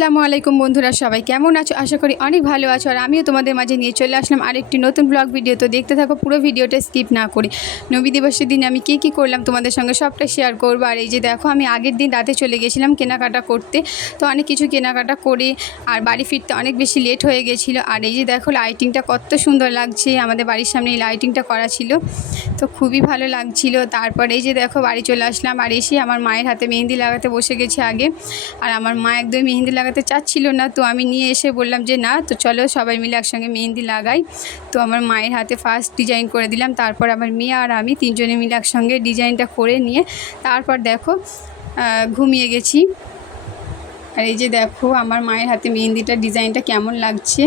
আসসালামু আলাইকুম বন্ধুরা, সবাই কেমন আছো? আশা করি অনেক ভালো আছো আর আমিও তোমাদের মাঝে নিয়ে চলে আসলাম আরেকটি নতুন ব্লগ ভিডিও তো দেখতে থাকো, পুরো ভিডিওটা স্কিপ না করে। নবী দিবসের দিন আমি কী কী করলাম তোমাদের সঙ্গে সবটা শেয়ার করব। আর এই যে দেখো, আমি আগের দিন রাতে চলে গেছিলাম কেনাকাটা করতে। তো অনেক কিছু কেনাকাটা করে আর বাড়ি ফিরতে অনেক বেশি লেট হয়ে গেছিল। আর এই যে দেখো লাইটিংটা কত সুন্দর লাগছে। আমাদের বাড়ির সামনে এই লাইটিংটা করা ছিল। তো খুবই ভালো লাগছিল। তারপরে এই যে দেখো, বাড়ি চলে আসলাম। আর এসে আমার মায়ের হাতে মেহেন্দি লাগাতে বসে গেছি আগে। আর আমার মা একদম মেহেন্দি লাগাতে চাচ্ছিল না, তো আমি নিয়ে এসে বললাম যে, না, তো চলো সবাই মিলে একসঙ্গে মেহেন্দি লাগাই। তো আমার মায়ের হাতে ফার্স্ট ডিজাইন করে দিলাম, তারপর আমার মেয়ে আর আমি তিনজনে মিলে একসঙ্গে ডিজাইনটা করে নিয়ে, তারপর দেখো ঘুমিয়ে গেছি। আর এই যে দেখো, আমার মায়ের হাতে মেহেন্দিটা ডিজাইনটা কেমন লাগছে।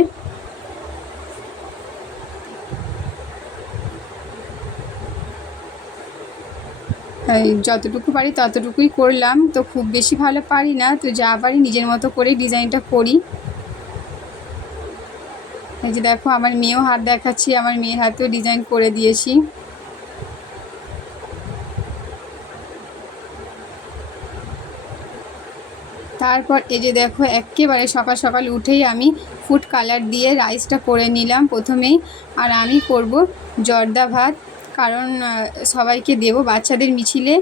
যতটুকু পারি ততটুকুই করলাম। তো খুব বেশি ভালো পারি না, তো যা পারি নিজের মতো করে ডিজাইনটা করি। এই যে দেখো, আমার মেয়েও হাত দেখাচ্ছি, আমার মেয়ের হাতেও ডিজাইন করে দিয়েছি। তারপর এই যে দেখো, একেবারে সকাল সকাল উঠেই আমি ফুড কালার দিয়ে রাইসটা করে নিলাম প্রথমেই। আর আমি করব জর্দা ভাত। কারণ সবাইকে দেবো বাচ্চাদের মিছিলে।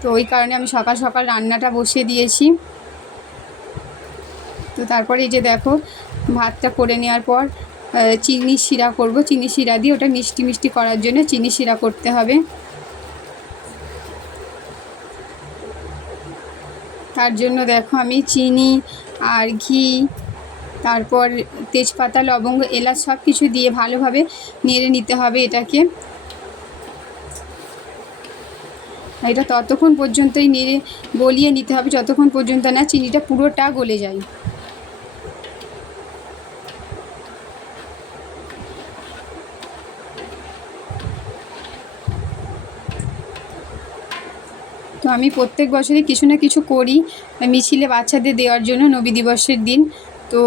তো ওই কারণে আমি সকাল সকাল রান্নাটা বসিয়ে দিয়েছি। তো তারপরে এই যে দেখো, ভাতটা করে নেওয়ার পর চিনি শিরা করব। চিনি শিরা দিয়ে ওটা মিষ্টি মিষ্টি করার জন্য চিনি শিরা করতে হবে। তার জন্য দেখো আমি চিনি, আর ঘি, তারপর তেজপাতা, লবঙ্গ, এলাচ সব কিছু দিয়ে ভালোভাবে নেড়ে নিতে হবে এটাকে। এটা ততক্ষণ পর্যন্তই নেড়ে গলিয়ে নিতে হবে, যতক্ষণ পর্যন্ত না চিনিটা পুরোটা গলে যায়। তো আমি প্রত্যেক বছরই কিছু না কিছু করি, মিছিলে বাচ্চাদের দেওয়ার জন্য নবী দিবসের দিন। তো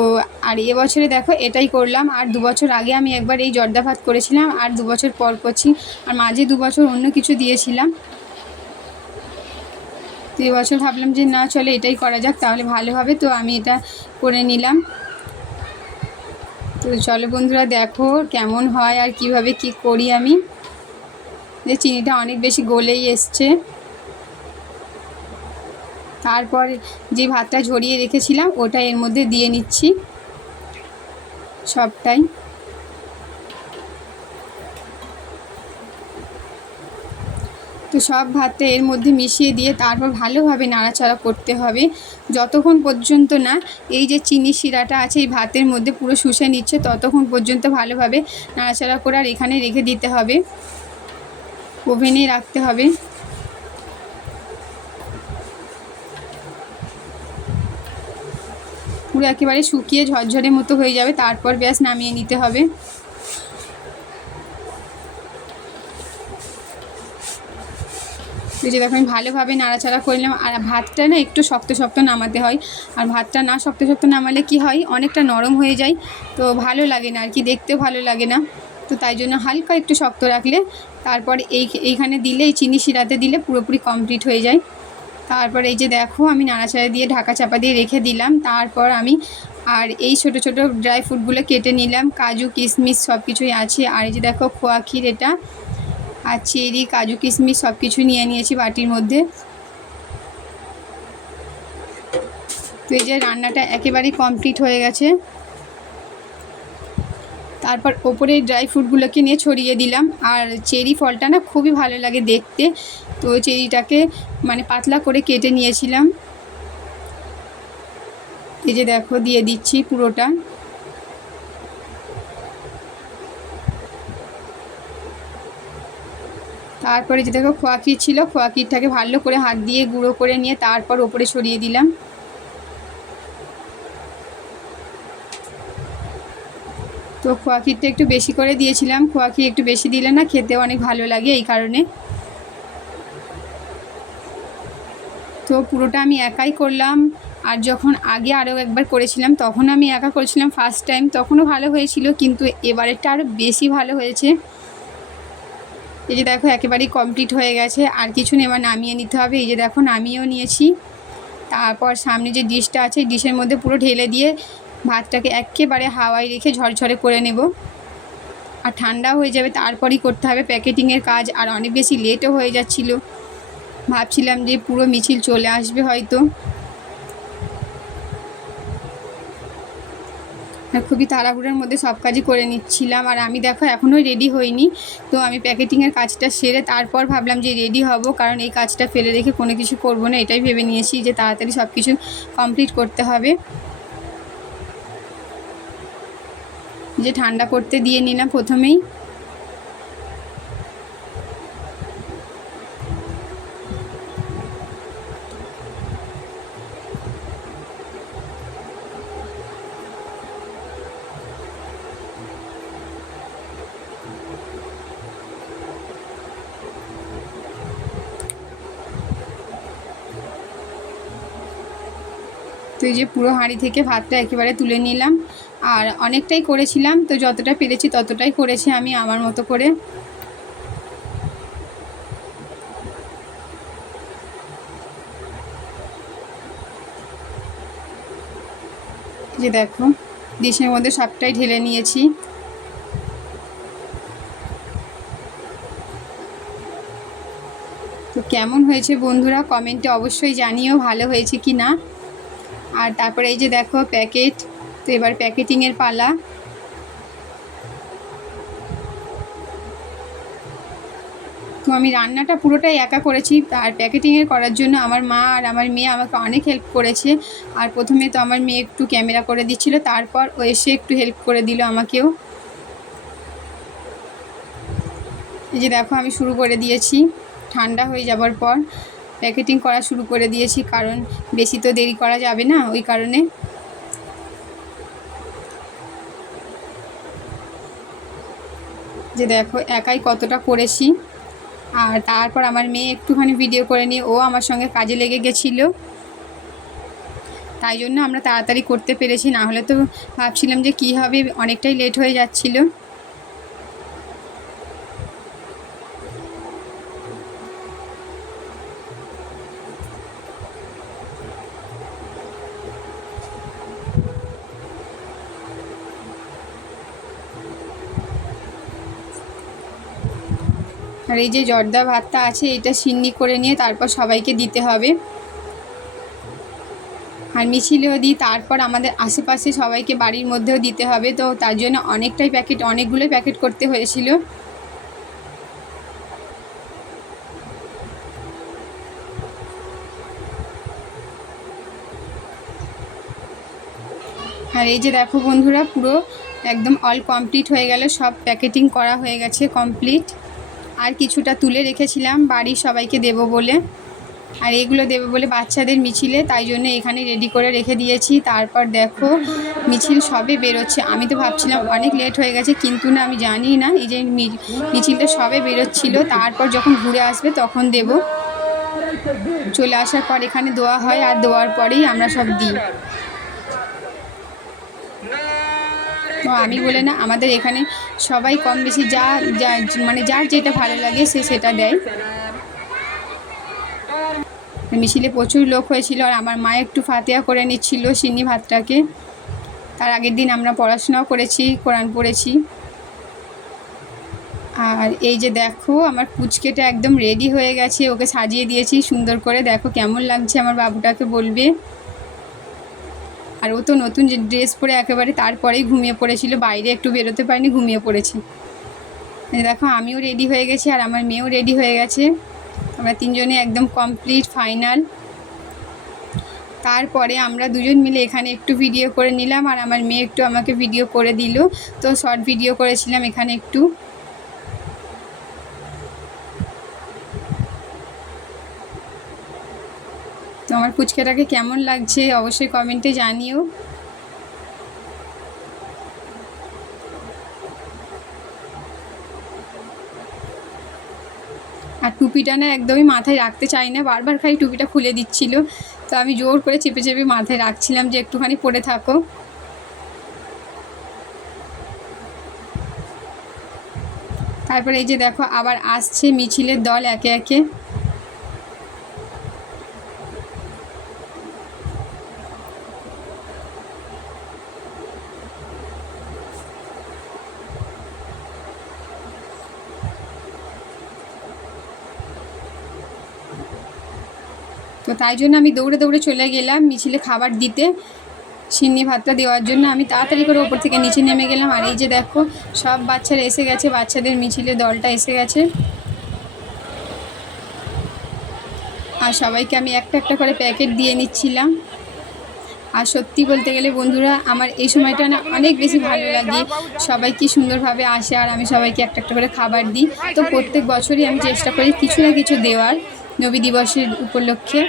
আর এবছরে দেখো এটাই করলাম, আর দু বছর আগে আমি একবার এই জর্দা ভাত করেছিলাম, আর দু বছর পর করছি, আর মাঝে দু বছর অন্য কিছু দিয়েছিলাম। তো এবছর ভাবলাম যে না, চলে এটাই করা যাক, তাহলে ভালো হবে। তো আমি এটা করে নিলাম। তো চলো বন্ধুরা, দেখো কেমন হয় আর কীভাবে কি করি আমি। যে চিনিটা অনেক বেশি গলেই এসছে। তারপর যে ভাতটা ঝরিয়ে রেখেছিলাম, ওটা এর মধ্যে দিয়ে নিচ্ছি। সবটাই। তো সব ভাতটা এর মধ্যে মিশিয়ে দিয়ে তারপর ভালোভাবে নাড়াচাড়া করতে হবে। যতক্ষণ পর্যন্ত না এই যে চিনি শিরাটা আছে এই ভাতের মধ্যে পুরো শুষে নিচ্ছে, ততক্ষণ পর্যন্ত ভালোভাবে নাড়াচাড়া করে আর এখানে রেখে দিতে হবে। ওভেনে রাখতে হবে। পুরো একেবারে শুকিয়ে ঝরঝরে মতো হয়ে যাবে, তারপর ব্যাস নামিয়ে নিতে হবে। যে দেখো আমি ভালোভাবে নাড়াচাড়া করলাম আর ভাতটা না একটু শক্ত শক্ত নামাতে হয়। আর ভাতটা না শক্ত শক্ত নামালে কি হয়? অনেকটা নরম হয়ে যায়। তো ভালো লাগে না আর কি, দেখতেও ভালো লাগে না। তো তাই জন্য হালকা একটু শক্ত রাখলে, তারপর এই এইখানে দিলে, এই চিনি শিরাতে দিলে পুরোপুরি কমপ্লিট হয়ে যায়। তারপর এই যে দেখো, আমি নাড়াচাড়া দিয়ে ঢাকা চাপা দিয়ে রেখে দিলাম। তারপর আমি আর এই ছোট ছোট ড্রাই ফ্রুটগুলো কেটে নিলাম। কাজু, কিশমিশ সব কিছুই আছে। আর এই যে দেখো, খোয়া ক্ষীর এটা। আর চেরি, কাজু, কিশমিশ সব কিছু নিয়ে নিয়েছি বাটির মধ্যে। তো এই যে রান্নাটা একেবারেই কমপ্লিট হয়ে গেছে। তারপর ওপরে ড্রাই ফ্রুটগুলোকে নিয়ে ছড়িয়ে দিলাম। আর চেরি ফলটা না খুবই ভালো লাগে দেখতে। তো চেরিটাকে মানে পাতলা করে কেটে নিয়েছিলাম। এই যে দেখো, দিয়ে দিচ্ছি পুরোটা। তারপরে যে দেখো খোয়া ক্ষীর ছিল খোয়া ক্ষীরটাকে ভালো করে হাত দিয়ে গুঁড়ো করে নিয়ে তারপর ওপরে ছড়িয়ে দিলাম। তো খোয়া ক্ষীরটা একটু বেশি করে দিয়েছিলাম খোয়া একটু বেশি দিলে না খেতে অনেক ভালো লাগে এই কারণে। তো পুরোটা আমি একাই করলাম, আর যখন আগে আরও একবার করেছিলাম, তখন আমি একা করেছিলাম ফার্স্ট টাইম তখনও ভালো হয়েছিল, কিন্তু এবারেরটা আরও বেশি ভালো হয়েছে। এই যে দেখো, একেবারেই কমপ্লিট হয়ে গেছে, আর কিছু নেই, এবার নামিয়ে নিতে হবে। এই যে দেখো, নামিয়েও নিয়েছি। তারপর সামনে যে ডিশটা আছে ডিশের মধ্যে পুরো ঢেলে দিয়ে ভাতটাকে একেবারে হাওয়ায় রেখে ঝরঝরে করে নেব। আর ঠান্ডা হয়ে যাবে, তারপরই করতে হবে প্যাকেটিংয়ের কাজ, আর অনেক বেশি লেটও হয়ে যাচ্ছিল। ভাবছিলাম যে পুরো মিছিল চলে আসবে হয়তো। খুবই তাড়াহুড়োর মধ্যে সব কাজই করে নিচ্ছিলাম। আর আমি দেখো, এখনও রেডি হইনি। তো আমি প্যাকেটিংয়ের কাজটা সেরে তারপর ভাবলাম যে রেডি হব, কারণ এই কাজটা ফেলে রেখে কোনো কিছু করব না, এটাই ভেবে নিয়েছি যে তাড়াতাড়ি সব কিছু কমপ্লিট করতে হবে। যে ঠান্ডা করতে দিয়ে নিলাম প্রথমেই। এই যে পুরো হাঁড়ি থেকে ভাতটা একেবারে তুলে নিলাম। আর অনেকটাই করেছিলাম, তো যতটা পেরেছি ততটাই করেছি আমি আমার মতো করে। যে দেখো, ডিশের মধ্যে সবটাই ঢেলে নিয়েছি। তো কেমন হয়েছে বন্ধুরা, কমেন্টে অবশ্যই জানিও ভালো হয়েছে কি না আর তারপরে এই যে দেখো প্যাকেট, তো এবার প্যাকেটিংয়ের পালা। তো আমি রান্নাটা পুরোটাই একা করেছি, আর প্যাকেটিংয়ের করার জন্য আমার মা আর আমার মেয়ে আমাকে অনেক হেল্প করেছে। আর প্রথমে তো আমার মেয়ে একটু ক্যামেরা করে দিচ্ছিল, তারপর ও এসে একটু হেল্প করে দিল আমাকেও। এই যে দেখো আমি শুরু করে দিয়েছি, ঠান্ডা হয়ে যাবার পর। প্যাকেটিং করা শুরু করে দিয়েছি, কারণ বেশি তো দেরি করা যাবে না, ওই কারণে। যে দেখো, একাই কতটা করেছি। আর তারপর আমার মেয়ে একটুখানি ভিডিও করে নিয়ে, ও আমার সঙ্গে কাজে লেগে গেছিল। তাই জন্য আমরা তাড়াতাড়ি করতে পেরেছি, না হলে তো ভাবছিলাম যে কী হবে, অনেকটাই লেট হয়ে যাচ্ছিল। আর এই যে জর্দা ভাতটা আছে, এটা সিন্নি করে নিয়ে তারপর সবাইকে দিতে হবে। আর মিছিলেও দিই, তারপর আমাদের আশেপাশে সবাইকে বাড়ির মধ্যেও দিতে হবে। তো তার জন্য অনেকটাই প্যাকেট অনেকগুলোই প্যাকেট করতে হয়েছিল। আর এই যে দেখো বন্ধুরা, পুরো একদম অল কমপ্লিট হয়ে গেল। সব প্যাকেটিং করা হয়ে গেছে কমপ্লিট আর কিছুটা তুলে রেখেছিলাম, বাড়ির সবাইকে দেব বলে। আর এগুলো দেবে বলে বাচ্চাদের মিছিলে, তাই জন্য এখানে রেডি করে রেখে দিয়েছি। তারপর দেখো, মিছিল সবে বেরোচ্ছে। আমি তো ভাবছিলাম অনেক লেট হয়ে গেছে, কিন্তু না, আমি জানি না, এই যে মিছিলটা সবে বেরোচ্ছিল। তারপর যখন ঘুরে আসবে, তখন দেব। চলে আসার পর এখানে দোয়া হয়, আর দোয়ার পরেই আমরা সব দিই। আমি বলে না, আমাদের এখানে সবাই কম বেশি যা যা মানে যার যেটা ভালো লাগে সে সেটা দেয়। মিছিলে প্রচুর লোক হয়েছিল আর আমার মা একটু ফাতেয়া করে নিচ্ছিল সিন্নি ভাতটাকে। তার আগের দিন আমরা পড়াশোনাও করেছি, কোরআন পড়েছি। আর এই যে দেখো, আমার পুচকেটা একদম রেডি হয়ে গেছে, ওকে সাজিয়ে দিয়েছি, সুন্দর করে। দেখো কেমন লাগছে আমার বাবুটাকে বলবে। আর ও তো নতুন যে ড্রেস পরে একেবারে তারপরেই ঘুমিয়ে পড়েছিল, বাইরে একটু বেরোতে পারিনি, ঘুমিয়ে পড়েছি। দেখো, আমিও রেডি হয়ে গেছি আর আমার মেয়েও রেডি হয়ে গেছে। আমরা তিনজনে একদম কমপ্লিট ফাইনাল তারপরে আমরা দুজন মিলে এখানে একটু ভিডিও করে নিলাম আর আমার মেয়ে একটু আমাকে ভিডিও করে দিল। তো শর্ট ভিডিও করেছিলাম এখানে একটু। আমার ফুচকাটাকে কেমন লাগছে অবশ্যই কমেন্টে জানিও। আর টুপিটা না একদমই মাথায় রাখতে চাই না, বারবার খালি টুপিটা খুলে দিচ্ছিল। তো আমি জোর করে চেপে চেপে মাথায় রাখছিলাম যে একটুখানি পরে থাকো। তারপরে এই যে দেখো, আবার আসছে মিছিলের দল একে একে। তো তাই জন্য আমি দৌড়ে দৌড়ে চলে গেলাম মিছিলে খাবার দিতে। সিন্নি ভাতটা দেওয়ার জন্য আমি তাড়াতাড়ি করে ওপর থেকে নিচে নেমে গেলাম। আর এই যে দেখো, সব বাচ্চারা এসে গেছে, বাচ্চাদের মিছিলে দলটা এসে গেছে। আর সবাইকে আমি একটা একটা করে প্যাকেট দিয়ে নিচ্ছিলাম। আর সত্যি বলতে গেলে বন্ধুরা, আমার এই সময়টা না অনেক বেশি ভালো লাগে। সবাই কি সুন্দরভাবে আসে আর আমি সবাইকে একটা একটা করে খাবার দিই। তো প্রত্যেক বছরই আমি চেষ্টা করি কিছু না কিছু দেওয়ার। নবী দিবসের উপলক্ষে।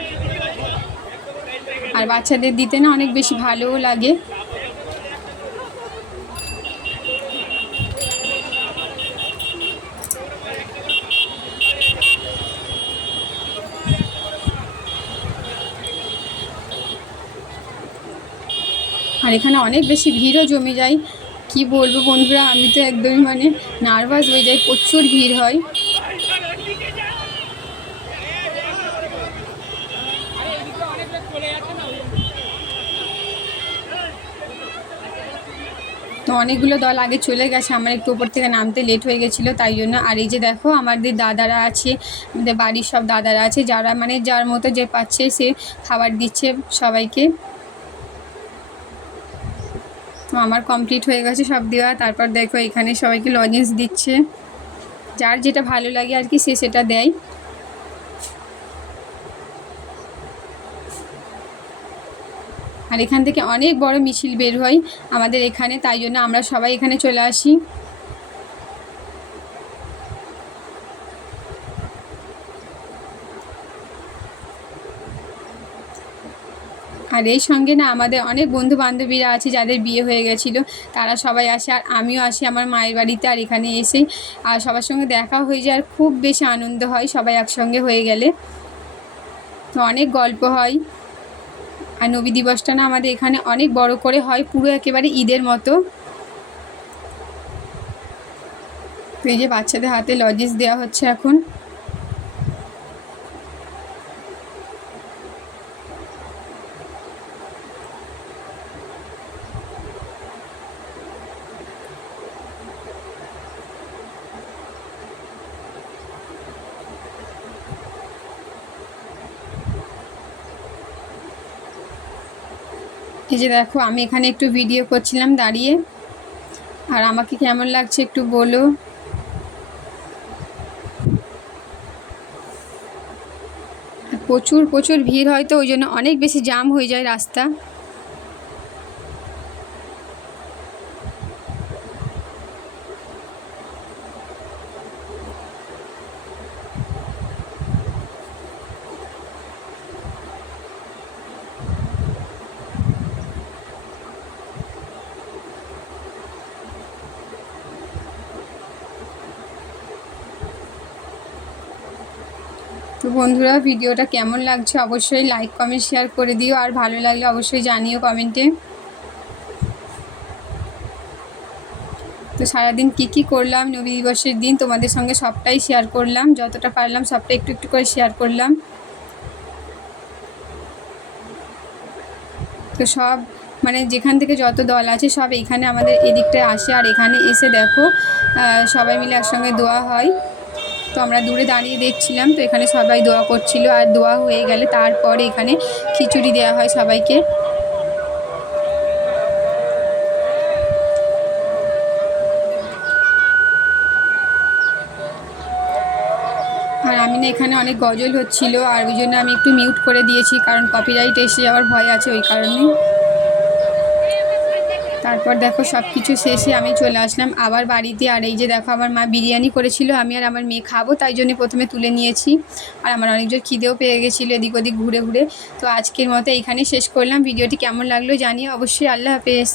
আর বাচ্চাদের দিতে না অনেক বেশি ভালোও লাগে। আর এখানে অনেক বেশি ভিড়ও জমে যায়। কি বলব বন্ধুরা, আমি তো একদমই মানে নার্ভাস হয়ে যাই, প্রচুর ভিড় হয়। তো অনেকগুলো দল আগে চলে গেছে, আমার একটু উপর থেকে নামতে লেট হয়ে গেছিল, তাই জন্য। আর এই যে দেখো, আমাদের দাদারা আছে, আমাদের বাড়ির সব দাদারা আছে, যারা মানে যার মতো যে পাচ্ছে, সে খাবার দিচ্ছে সবাইকে। তো আমার কমপ্লিট হয়ে গেছে সব দেওয়া, তারপর দেখো এখানে সবাইকে লজেন্স দিচ্ছে। যার যেটা ভালো লাগে আর কি, সে সেটা দেয়। আর এখান থেকে অনেক বড় মিছিল বের হয় আমাদের এখানে, তাই জন্য আমরা সবাই এখানে চলে আসি। আর এই সঙ্গে না আমাদের অনেক বন্ধু বান্ধবীরা আছে যাদের বিয়ে হয়ে গেছিল, তারা সবাই আসে আর আমিও আসি আমার মায়ের বাড়িতে আর এখানে এসে। আর সবার সঙ্গে দেখা হয়ে যায় আর খুব বেশি আনন্দ হয় সবাই একসঙ্গে হয়ে গেলে। তো অনেক গল্প হয়। আর নবী দিবসটা না আমাদের এখানে অনেক বড় করে হয়, পুরো একেবারে ঈদের মতো। এই যে বাচ্চাদের হাতে লজেস দেওয়া হচ্ছে এখন। এই যে দেখো, আমি এখানে একটু ভিডিও করছিলাম দাঁড়িয়ে। আর আমাকে কেমন লাগছে একটু বলো। প্রচুর প্রচুর ভিড় হয় তো ওই জন্য অনেক বেশি জাম হয়ে যায় রাস্তা। বন্ধুরা, ভিডিওটা কেমন লাগছে অবশ্যই লাইক কমেন্ট শেয়ার করে দিও। আর ভালো লাগলে অবশ্যই জানিও কমেন্টে তো সারাদিন কী কী করলাম, নবী দিবসের দিন তোমাদের সঙ্গে সবটাই শেয়ার করলাম। যতটা পারলাম সবটা একটু একটু করে শেয়ার করলাম। তো সব মানে যেখান থেকে যত দল আছে সব এখানে আমাদের এদিকটায় আসে। আর এখানে এসে দেখো সবাই মিলে একসঙ্গে দোয়া হয়। তো আমরা দূরে দাঁড়িয়ে দেখছিলাম, তো এখানে সবাই দোয়া করছিল আর দোয়া হয়ে গেলে তারপরে এখানে খিচুড়ি দেওয়া হয় সবাইকে। আর আমি না এখানে অনেক গজল হচ্ছিল আর ওই জন্য আমি একটু মিউট করে দিয়েছি, কারণ কপিরাইট এসে যাওয়ার ভয় আছে ওই কারণে তারপর দেখো সব কিছু শেষে আমি চলে আসলাম। আবার বাড়িতে, আর এই যে দেখো আমার মা বিরিয়ানি করেছিল, আমি আর আমার মেয়ে খাব, তাই জন্য প্রথমে তুলে নিয়েছি। আর আমার অনেকজন খিদেও পেয়ে গেছিল এদিক ওদিক ঘুরে ঘুরে। তো আজকের মতো এইখানে শেষ করলাম। ভিডিওটি কেমন লাগল জানিয়ে অবশ্যই। আল্লাহ হাফেজ।